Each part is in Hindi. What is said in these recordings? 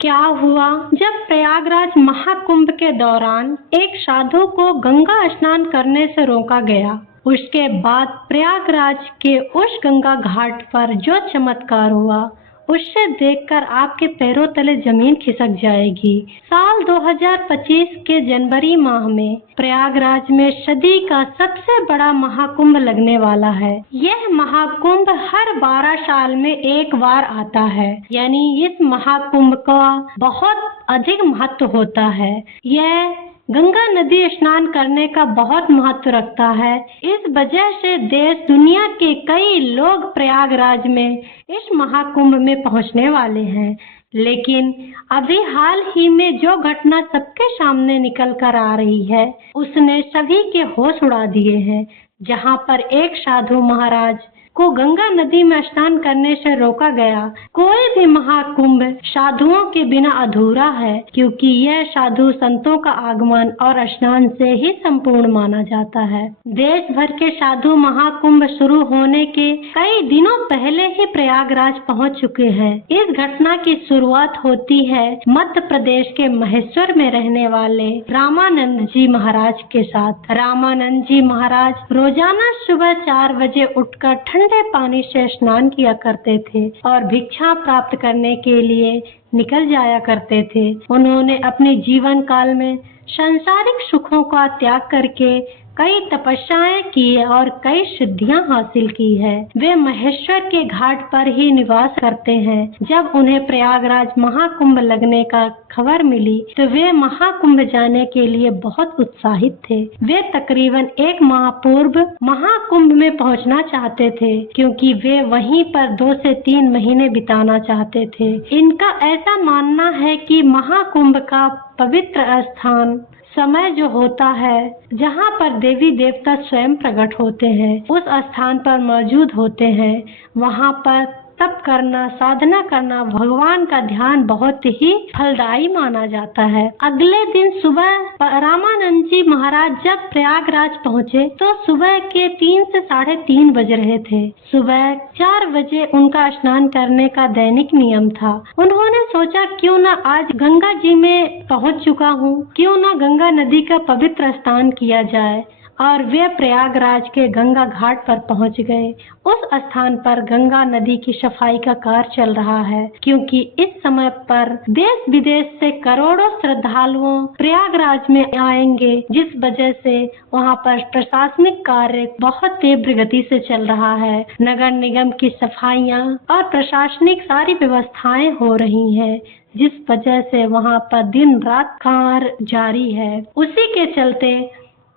क्या हुआ जब प्रयागराज महाकुंभ के दौरान एक साधु को गंगा स्नान करने से रोका गया। उसके बाद प्रयागराज के उस गंगा घाट पर जो चमत्कार हुआ, उससे देखकर आपके पैरों तले जमीन खिसक जाएगी। साल 2025 के जनवरी माह में प्रयागराज में सदी का सबसे बड़ा महाकुंभ लगने वाला है। यह महाकुंभ हर 12 साल में एक बार आता है, यानी इस महाकुंभ का बहुत अधिक महत्व होता है। यह गंगा नदी स्नान करने का बहुत महत्व रखता है। इस वजह से देश दुनिया के कई लोग प्रयागराज में इस महाकुंभ में पहुंचने वाले हैं। लेकिन अभी हाल ही में जो घटना सबके सामने निकल कर आ रही है, उसने सभी के होश उड़ा दिए हैं। जहां पर एक साधु महाराज को गंगा नदी में स्नान करने से रोका गया। कोई भी महाकुंभ साधुओं के बिना अधूरा है, क्योंकि यह साधु संतों का आगमन और स्नान से ही संपूर्ण माना जाता है। देश भर के साधु महाकुंभ शुरू होने के कई दिनों पहले ही प्रयागराज पहुंच चुके हैं। इस घटना की शुरुआत होती है मध्य प्रदेश के महेश्वर में रहने वाले रामानंद जी महाराज के साथ। रामानंद जी महाराज रोजाना सुबह 4 बजे उठकर ठंडे पानी से स्नान किया करते थे और भिक्षा प्राप्त करने के लिए निकल जाया करते थे। उन्होंने अपने जीवन काल में सांसारिक सुखों का त्याग करके कई तपस्याएं की और कई सिद्धियां हासिल की है। वे महेश्वर के घाट पर ही निवास करते हैं। जब उन्हें प्रयागराज महाकुंभ लगने का खबर मिली तो वे महाकुंभ जाने के लिए बहुत उत्साहित थे। वे तकरीबन 1 माह पूर्व महाकुंभ में पहुंचना चाहते थे, क्योंकि वे वहीं पर 2 से 3 महीने बिताना चाहते थे। इनका ऐसा मानना है कि महाकुंभ का पवित्र स्थान समय जो होता है, जहाँ पर देवी देवता स्वयं प्रकट होते हैं, उस स्थान पर मौजूद होते हैं। वहाँ पर तप करना, साधना करना, भगवान का ध्यान बहुत ही फलदायी माना जाता है। अगले दिन सुबह रामानंद जी महाराज जब प्रयागराज पहुँचे तो सुबह के 3 से 3:30 बज रहे थे। सुबह 4 बजे उनका स्नान करने का दैनिक नियम था। उन्होंने सोचा क्यों न आज गंगा जी में पहुँच चुका हूँ, क्यों न गंगा नदी का पवित्र स्नान किया जाए, और वे प्रयागराज के गंगा घाट पर पहुंच गए। उस स्थान पर गंगा नदी की सफाई का कार्य चल रहा है, क्योंकि इस समय पर देश विदेश से करोड़ों श्रद्धालुओं प्रयागराज में आएंगे, जिस वजह से वहां पर प्रशासनिक कार्य बहुत तीव्र गति से चल रहा है। नगर निगम की सफाइयां और प्रशासनिक सारी व्यवस्थाएं हो रही हैं, जिस वजह से वहां पर दिन रात कार्य जारी है। उसी के चलते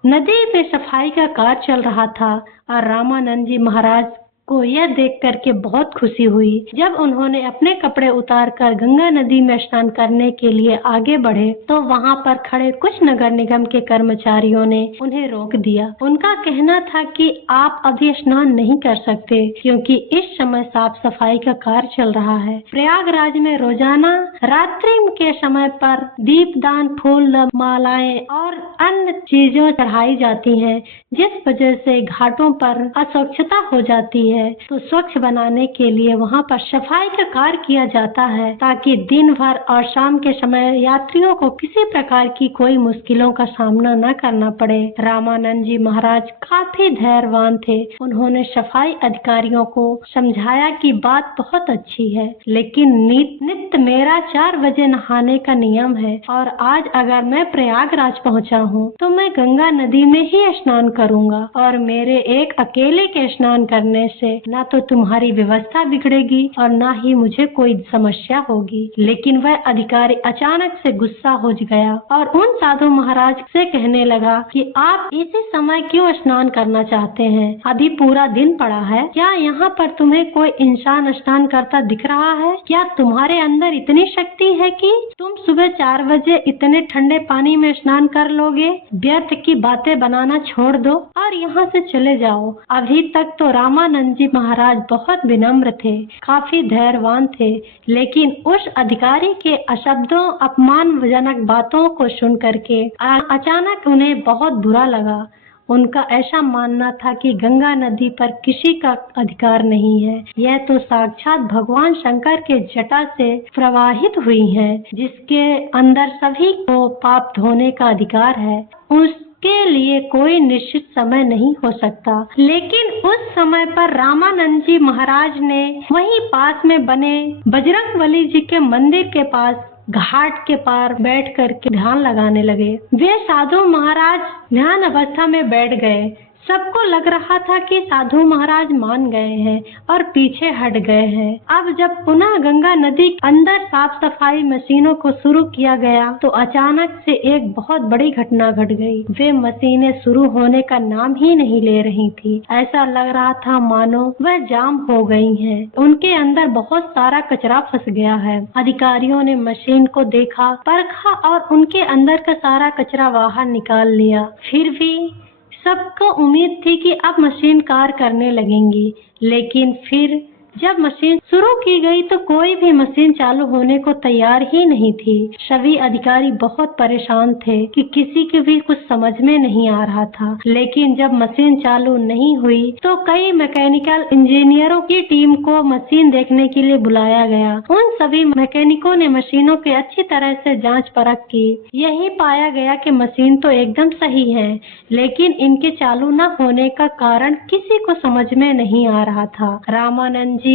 नदी में सफाई का कार्य चल रहा था और रामानंद जी महाराज को यह देख करके बहुत खुशी हुई। जब उन्होंने अपने कपड़े उतारकर गंगा नदी में स्नान करने के लिए आगे बढ़े तो वहां पर खड़े कुछ नगर निगम के कर्मचारियों ने उन्हें रोक दिया। उनका कहना था कि आप अभी स्नान नहीं कर सकते, क्योंकि इस समय साफ सफाई का कार्य चल रहा है। प्रयागराज में रोजाना रात्रि के समय पर दीपदान, फूल मालाएं और अन्य चीजों चढ़ाई जाती हैं, जिस वजह से घाटों पर अस्वच्छता हो जाती है। तो स्वच्छ बनाने के लिए वहां पर सफाई का कार्य किया जाता है, ताकि दिन भर और शाम के समय यात्रियों को किसी प्रकार की कोई मुश्किलों का सामना न करना पड़े। रामानंद जी महाराज काफी धैर्यवान थे। उन्होंने सफाई अधिकारियों को समझाया कि बात बहुत अच्छी है, लेकिन नित्य मेरा 4 बजे नहाने का नियम है, और आज अगर मैं प्रयागराज पहुंचा हूं तो मैं गंगा नदी में ही स्नान करूंगा, और मेरे एक अकेले के स्नान करने से ना तो तुम्हारी व्यवस्था बिगड़ेगी और ना ही मुझे कोई समस्या होगी। लेकिन वह अधिकारी अचानक से गुस्सा हो गया और उन साधु महाराज से कहने लगा कि आप इसी समय क्यों स्नान करना चाहते हैं? अभी पूरा दिन पड़ा है। क्या यहाँ पर तुम्हें कोई इंसान स्नान करता दिख रहा है? क्या तुम्हारे अंदर इतनी शक्ति है कि तुम सुबह 4 बजे इतने ठंडे पानी में स्नान कर लोगे? व्यर्थ की बातें बनाना छोड़ दो और यहाँ से चले जाओ। अभी तक तो रामानंद जी महाराज बहुत विनम्र थे, काफी धैर्यवान थे, लेकिन उस अधिकारी के अशब्दों, अपमानजनक बातों को सुन करके अचानक उन्हें बहुत बुरा लगा। उनका ऐसा मानना था कि गंगा नदी पर किसी का अधिकार नहीं है, यह तो साक्षात भगवान शंकर के जटा से प्रवाहित हुई है, जिसके अंदर सभी को पाप धोने का अधिकार है। उसके लिए कोई निश्चित समय नहीं हो सकता। लेकिन उस समय पर रामानंद जी महाराज ने वहीं पास में बने बजरंगबली जी के मंदिर के पास घाट के पार बैठ करके ध्यान लगाने लगे। वे साधु महाराज ध्यान अवस्था में बैठ गए। सबको लग रहा था कि साधु महाराज मान गए हैं और पीछे हट गए हैं। अब जब पुनः गंगा नदी अंदर साफ सफाई मशीनों को शुरू किया गया तो अचानक से एक बहुत बड़ी घटना घट गई। वे मशीनें शुरू होने का नाम ही नहीं ले रही थी। ऐसा लग रहा था मानो वह जाम हो गई हैं। उनके अंदर बहुत सारा कचरा फंस गया है। अधिकारियों ने मशीन को देखा, परखा और उनके अंदर का सारा कचरा बाहर निकाल लिया। फिर भी सबको उम्मीद थी कि अब मशीन कार्य करने लगेंगी, लेकिन फिर जब मशीन शुरू की गई तो कोई भी मशीन चालू होने को तैयार ही नहीं थी। सभी अधिकारी बहुत परेशान थे कि किसी के भी कुछ समझ में नहीं आ रहा था। लेकिन जब मशीन चालू नहीं हुई तो कई मैकेनिकल इंजीनियरों की टीम को मशीन देखने के लिए बुलाया गया। उन सभी मैकेनिकों ने मशीनों की अच्छी तरह से जांच परख की। यही पाया गया कि मशीन तो एकदम सही है, लेकिन इनके चालू न होने का कारण किसी को समझ में नहीं आ रहा था। रामानंद जी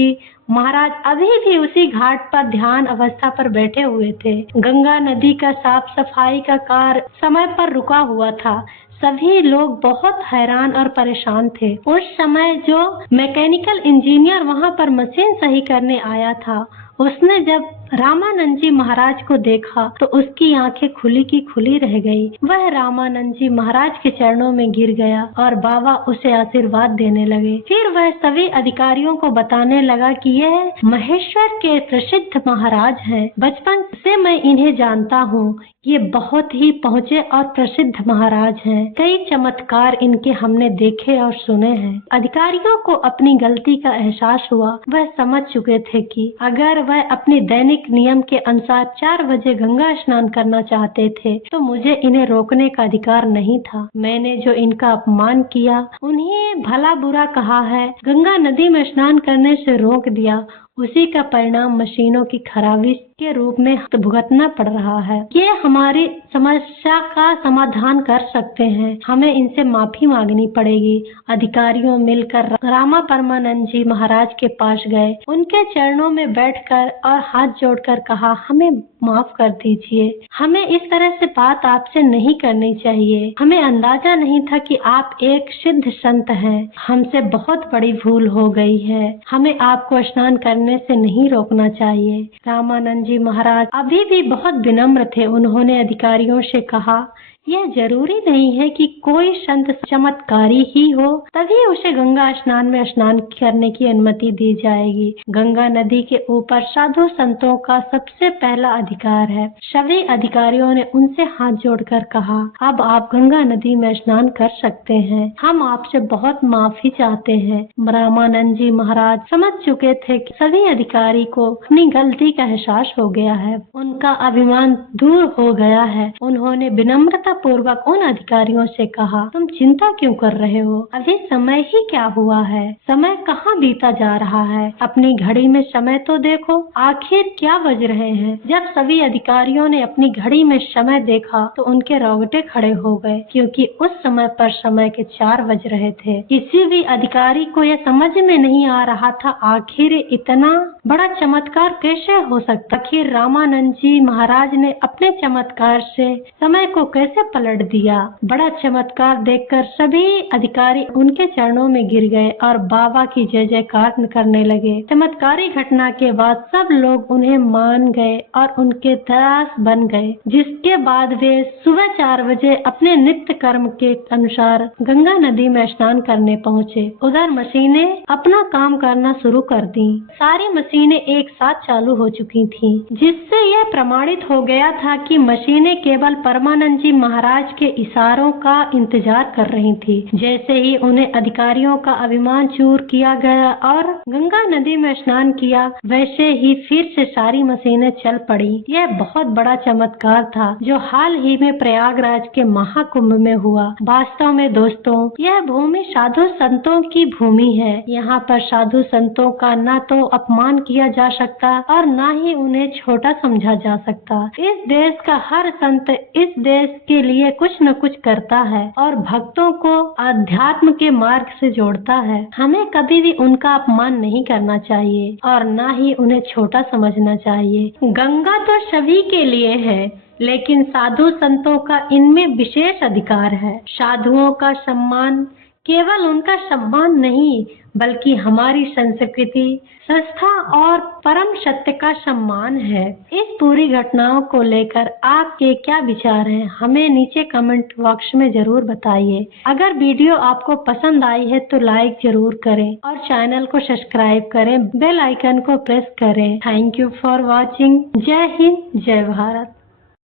महाराज अभी भी उसी घाट पर ध्यान अवस्था पर बैठे हुए थे। गंगा नदी का साफ सफाई का कार्य समय पर रुका हुआ था। सभी लोग बहुत हैरान और परेशान थे। उस समय जो मैकेनिकल इंजीनियर वहां पर मशीन सही करने आया था, उसने जब रामानंद जी महाराज को देखा तो उसकी आंखें खुली की खुली रह गई। वह रामानंद जी महाराज के चरणों में गिर गया और बाबा उसे आशीर्वाद देने लगे। फिर वह सभी अधिकारियों को बताने लगा कि यह महेश्वर के प्रसिद्ध महाराज हैं। बचपन से मैं इन्हें जानता हूँ। ये बहुत ही पहुँचे और प्रसिद्ध महाराज हैं। कई चमत्कार इनके हमने देखे और सुने हैं। अधिकारियों को अपनी गलती का एहसास हुआ। वह समझ चुके थे कि अगर वह अपनी दैनिक नियम के अनुसार 4 बजे गंगा स्नान करना चाहते थे तो मुझे इन्हें रोकने का अधिकार नहीं था। मैंने जो इनका अपमान किया, उन्हें भला बुरा कहा है, गंगा नदी में स्नान करने से रोक दिया, उसी का परिणाम मशीनों की खराबी के रूप में भुगतना पड़ रहा है। ये हमारी समस्या का समाधान कर सकते हैं। हमें इनसे माफी मांगनी पड़ेगी। अधिकारियों मिलकर रामा परमानंद जी महाराज के पास गए। उनके चरणों में बैठकर और हाथ जोड़कर कहा, हमें माफ कर दीजिए। हमें इस तरह से बात आपसे नहीं करनी चाहिए। हमें अंदाजा नहीं था कि आप एक सिद्ध संत हैं। हमसे बहुत बड़ी भूल हो गई है। हमें आपको स्नान करने से नहीं रोकना चाहिए। रामानंद जी महाराज अभी भी बहुत विनम्र थे। उन्होंने अधिकारियों से कहा, यह जरूरी नहीं है कि कोई संत चमत्कारी ही हो तभी उसे गंगा स्नान में स्नान करने की अनुमति दी जाएगी। गंगा नदी के ऊपर साधु संतों का सबसे पहला अधिकार है। सभी अधिकारियों ने उनसे हाथ जोड़कर कहा, अब आप गंगा नदी में स्नान कर सकते हैं। हम आपसे बहुत माफी चाहते हैं। रामानंद जी महाराज समझ चुके थे कि सभी अधिकारी को अपनी गलती का एहसास हो गया है। उनका अभिमान दूर हो गया है। उन्होंने विनम्रता पूर्वक उन अधिकारियों से कहा, तुम चिंता क्यों कर रहे हो? अभी समय ही क्या हुआ है? समय कहाँ बीता जा रहा है? अपनी घड़ी में समय तो देखो, आखिर क्या बज रहे हैं? जब सभी अधिकारियों ने अपनी घड़ी में समय देखा तो उनके रोंगटे खड़े हो गए, क्योंकि उस समय पर समय के 4 बज रहे थे। किसी भी अधिकारी को यह समझ में नहीं आ रहा था आखिर इतना बड़ा चमत्कार कैसे हो सकता। आखिर रामानंद जी महाराज ने अपने चमत्कार से समय को कैसे पलट दिया। बड़ा चमत्कार देखकर सभी अधिकारी उनके चरणों में गिर गए और बाबा की जय जयकार करने लगे। चमत्कारी घटना के बाद सब लोग उन्हें मान गए और उनके दास बन गए, जिसके बाद वे सुबह 4 बजे अपने नित्य कर्म के अनुसार गंगा नदी में स्नान करने पहुँचे। उधर मशीनें अपना काम करना शुरू कर दी। सारी मशीनें एक साथ चालू हो चुकी थीं, जिससे यह प्रमाणित हो गया था कि मशीनें केवल परमानंद जी महाराज के इशारों का इंतजार कर रही थी। जैसे ही उन्हें अधिकारियों का अभिमान चूर किया गया और गंगा नदी में स्नान किया, वैसे ही फिर से सारी मशीनें चल पड़ी। यह बहुत बड़ा चमत्कार था जो हाल ही में प्रयागराज के महाकुंभ में हुआ। वास्तव में दोस्तों, यह भूमि साधु संतों की भूमि है। यहाँ पर साधु संतों का न तो अपमान किया जा सकता और न ही उन्हें छोटा समझा जा सकता। इस देश का हर संत इस देश के लिए कुछ न कुछ करता है और भक्तों को अध्यात्म के मार्ग से जोड़ता है। हमें कभी भी उनका अपमान नहीं करना चाहिए और न ही उन्हें छोटा समझना चाहिए। गंगा तो सभी के लिए है, लेकिन साधु संतों का इनमें विशेष अधिकार है। साधुओं का सम्मान केवल उनका सम्मान नहीं, बल्कि हमारी संस्कृति, संस्था और परम सत्य का सम्मान है। इस पूरी घटनाओं को लेकर आपके क्या विचार हैं? हमें नीचे कमेंट बॉक्स में जरूर बताइए। अगर वीडियो आपको पसंद आई है तो लाइक जरूर करें और चैनल को सब्सक्राइब करें, बेल आइकन को प्रेस करें। Thank you for watching. जय हिंद, जय भारत।